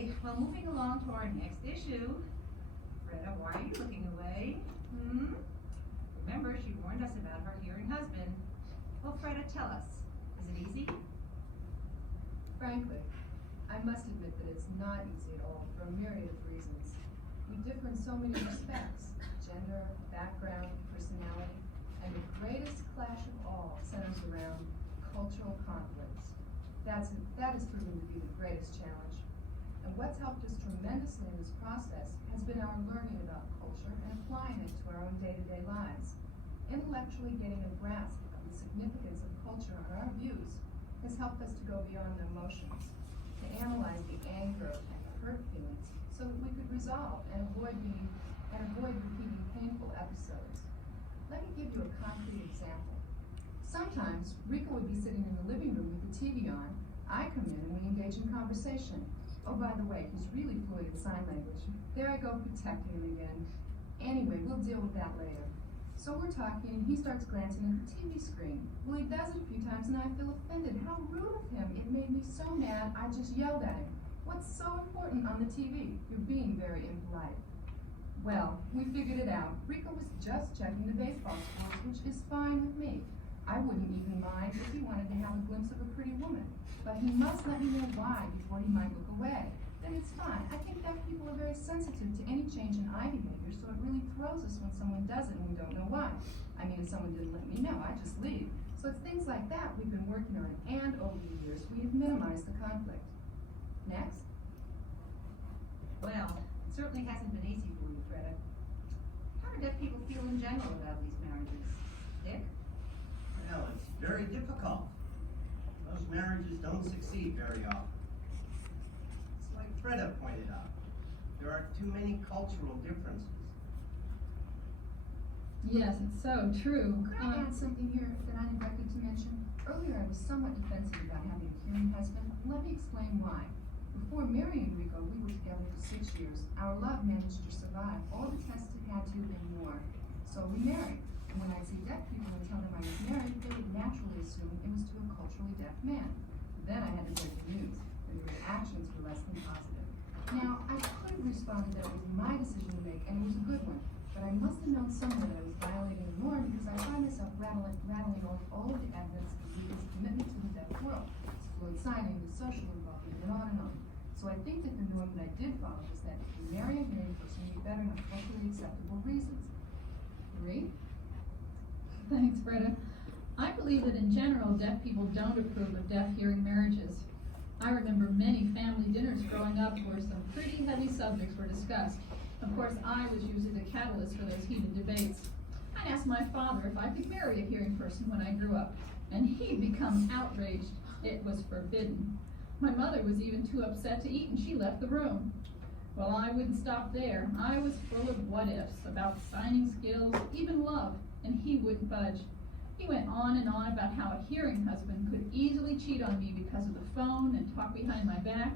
Okay, well, moving along to our next issue. Freda, why are you looking away? Remember, she warned us about her hearing husband. Well, Freda, tell us, is it easy? Frankly, I must admit that it's not easy at all for a myriad of reasons. We differ in so many respects: gender, background, personality, and the greatest clash of all centers around cultural conflicts. That has proven to be the greatest challenge. And what's helped us tremendously in this process has been our learning about culture and applying it to our own day-to-day lives. Intellectually getting a grasp of the significance of culture on our views has helped us to go beyond the emotions, to analyze the anger and the hurt feelings so that we could resolve and avoid repeating painful episodes. Let me give you a concrete example. Sometimes Rico would be sitting in the living room with the TV on. I come in and we engage in conversation. Oh, by the way, he's really fluent in sign language. There I go protecting him again. Anyway, we'll deal with that later. So we're talking, and he starts glancing at the TV screen. Well, he does it a few times, and I feel offended. How rude of him. It made me so mad, I just yelled at him. What's so important on the TV? You're being very impolite. Well, we figured it out. Rico was just checking the baseball scores, which is fine with me. I wouldn't even mind if he wanted to have a glimpse of a pretty woman. But he must let me know why before he might look away. Then it's fine. I think deaf people are very sensitive to any change in eye behavior, so it really throws us when someone does it and we don't know why. I mean, if someone didn't let me know, I'd just leave. So it's things like that we've been working on, and over the years, we have minimized the conflict. Next. Well, it certainly hasn't been easy for you, Freda. How do deaf people feel in general about these marriages? Dick? Well, it's very difficult. Those marriages don't succeed very often. It's like Freda pointed out. There are too many cultural differences. Yes, it's so true. Could I add something here that I neglected to mention? Earlier I was somewhat defensive about having a hearing husband. Let me explain why. Before marrying Rico, we were together for 6 years. Our love managed to survive all the tests it had to and more. So we married. And when I'd see deaf people and tell them I was married, they would naturally assume it was to a culturally deaf man. Then I had to break the news, and the reactions were less than positive. Now, I could have responded that it was my decision to make, and it was a good one. But I must have known somewhere that I was violating the norm because I find myself rattling off all of the evidence of Rico's commitment to the deaf world. His fluent signing, his social involvement, and on and on. So I think that the norm that I did follow was that to marry a hearing person, you better have culturally acceptable reasons. Agree? Thanks, Freda. I believe that in general, deaf people don't approve of deaf-hearing marriages. I remember many family dinners growing up where some pretty heavy subjects were discussed. Of course, I was usually the catalyst for those heated debates. I'd ask my father if I could marry a hearing person when I grew up, and he'd become outraged. It was forbidden. My mother was even too upset to eat, and she left the room. Well, I wouldn't stop there. I was full of what-ifs about signing skills, even love, and he wouldn't budge. He went on and on about how a hearing husband could easily cheat on me because of the phone and talk behind my back.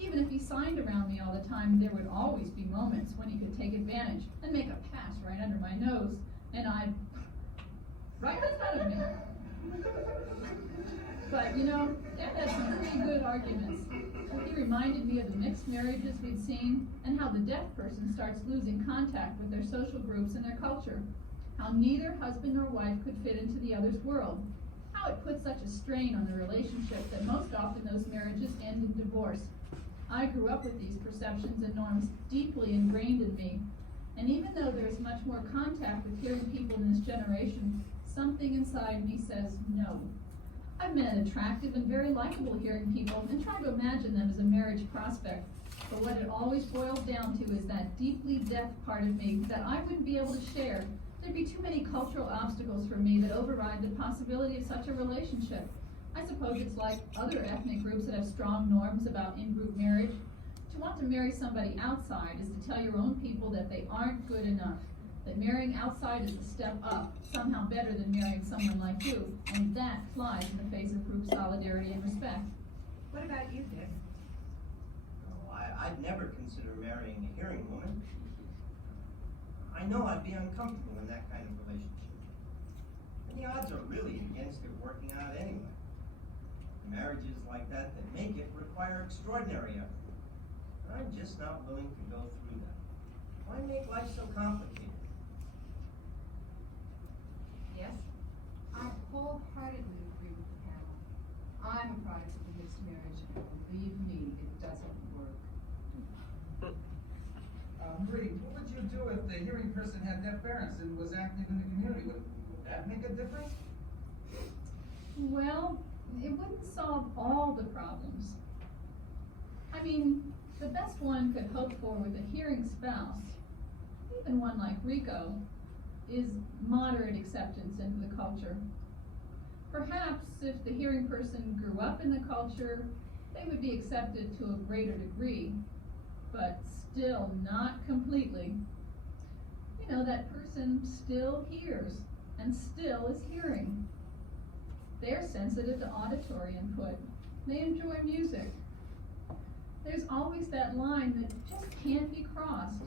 Even if he signed around me all the time, there would always be moments when he could take advantage and make a pass right under my nose, and I'd right in front of me. But, you know, Dad had some pretty good arguments. He reminded me of the mixed marriages we'd seen and how the deaf person starts losing contact with their social groups and their culture. How neither husband nor wife could fit into the other's world. How it put such a strain on the relationship that most often those marriages end in divorce. I grew up with these perceptions and norms deeply ingrained in me. And even though there is much more contact with hearing people in this generation, something inside me says no. I've met attractive and very likable hearing people and try to imagine them as a marriage prospect. But what it always boils down to is that deeply deaf part of me that I wouldn't be able to share. There'd be too many cultural obstacles for me that override the possibility of such a relationship. I suppose it's like other ethnic groups that have strong norms about in-group marriage. To want to marry somebody outside is to tell your own people that they aren't good enough, that marrying outside is a step up, somehow better than marrying someone like you, and that flies in the face of group solidarity and respect. What about you, Dick? Oh, I'd never consider marrying a hearing woman. I know I'd be uncomfortable in that kind of relationship. And the odds are really against it working out anyway. Marriages like that make it require extraordinary effort. but I'm just not willing to go through that. Why make life so complicated? Yes? I wholeheartedly agree with the panel. I'm a product of a mixed marriage, and believe me, it doesn't work. Marie, what would you do if the hearing person had deaf parents and was active in the community? Would that make a difference? Well, it wouldn't solve all the problems. I mean, the best one could hope for with a hearing spouse, even one like Rico, is moderate acceptance into the culture. Perhaps if the hearing person grew up in the culture, they would be accepted to a greater degree, but still not completely. You know, that person still hears and still is hearing. They're sensitive to auditory input. They enjoy music. There's always that line that just can't be crossed.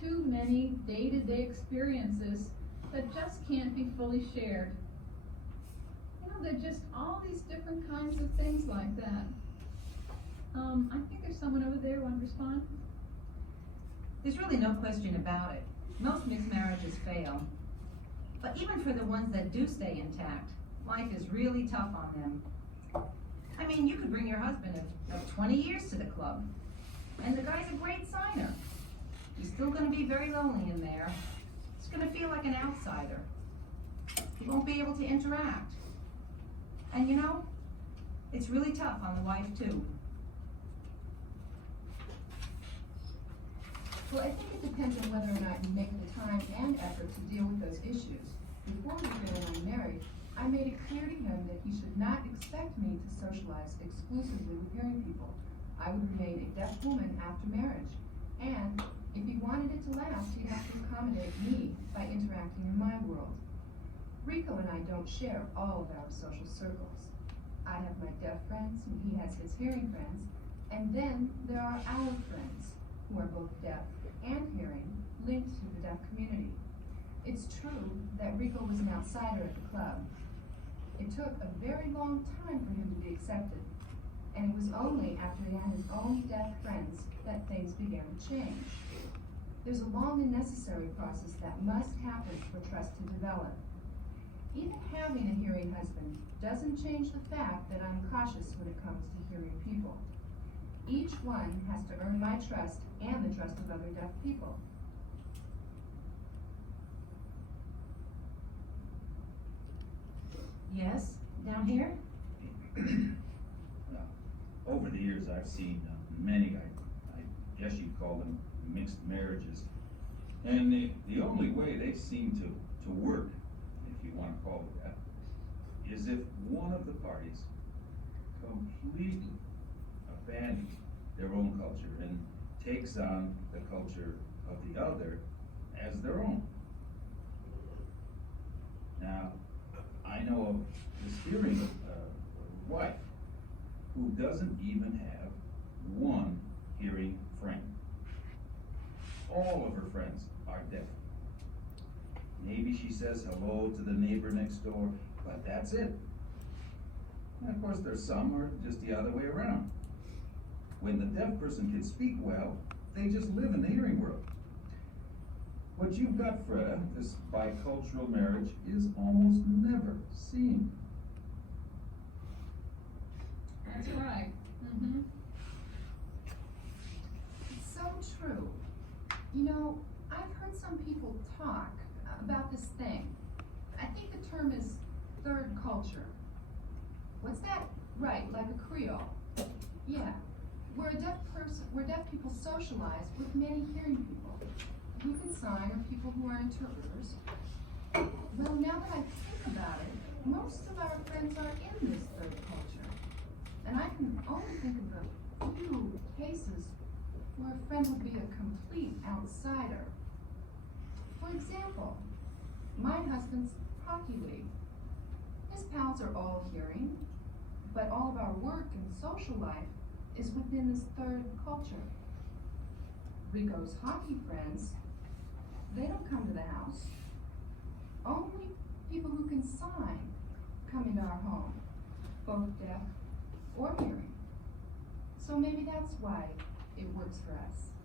Too many day-to-day experiences that just can't be fully shared. You know, there are just all these different kinds of things like that. I think there's someone over there who want to respond. There's really no question about it. Most mixed marriages fail. But even for the ones that do stay intact, life is really tough on them. I mean, you could bring your husband of 20 years to the club, and the guy's a great signer. He's still gonna be very lonely in there. He's gonna feel like an outsider. He won't be able to interact. And you know, it's really tough on the wife too. Well, I think it depends on whether or not you make the time and effort to deal with those issues. Before we were married, I made it clear to him that he should not expect me to socialize exclusively with hearing people. I would remain a deaf woman after marriage. And if he wanted it to last, he'd have to accommodate me by interacting in my world. Rico and I don't share all of our social circles. I have my deaf friends, and he has his hearing friends, and then there are our friends, who are both deaf and hearing, linked to the deaf community. It's true that Rico was an outsider at the club. It took a very long time for him to be accepted, and it was only after he had his own deaf friends that things began to change. There's a long and necessary process that must happen for trust to develop. Even having a hearing husband doesn't change the fact that I'm cautious when it comes to hearing people. Each one has to earn my trust and the trust of other deaf people. Yes, down here? Over the years, I've seen many, I guess you'd call them mixed marriages. And the only way they seem to work, if you want to call it that, is if one of the parties completely abandons their own culture and takes on the culture of the other as their own. Now, I know of this hearing wife who doesn't even have one hearing friend. All of her friends are deaf. Maybe she says hello to the neighbor next door, but that's it. And of course, there's some who are just the other way around. When the deaf person can speak well, they just live in the hearing world. What you've got, Freda, this bicultural marriage, is almost never seen. That's right. Mm-hmm. It's so true. You know, I've heard some people talk about this thing. I think the term is third culture. What's that? Right, like a Creole. Yeah. Where deaf people socialize with many hearing people who can sign or people who are interpreters. Well, now that I think about it, most of our friends are in this third culture. And I can only think of a few cases where a friend would be a complete outsider. For example, my husband's hockey league. His pals are all hearing, but all of our work and social life is within this third culture. Rico's hockey friends, they don't come to the house. Only people who can sign come into our home, both deaf or hearing. So maybe that's why it works for us.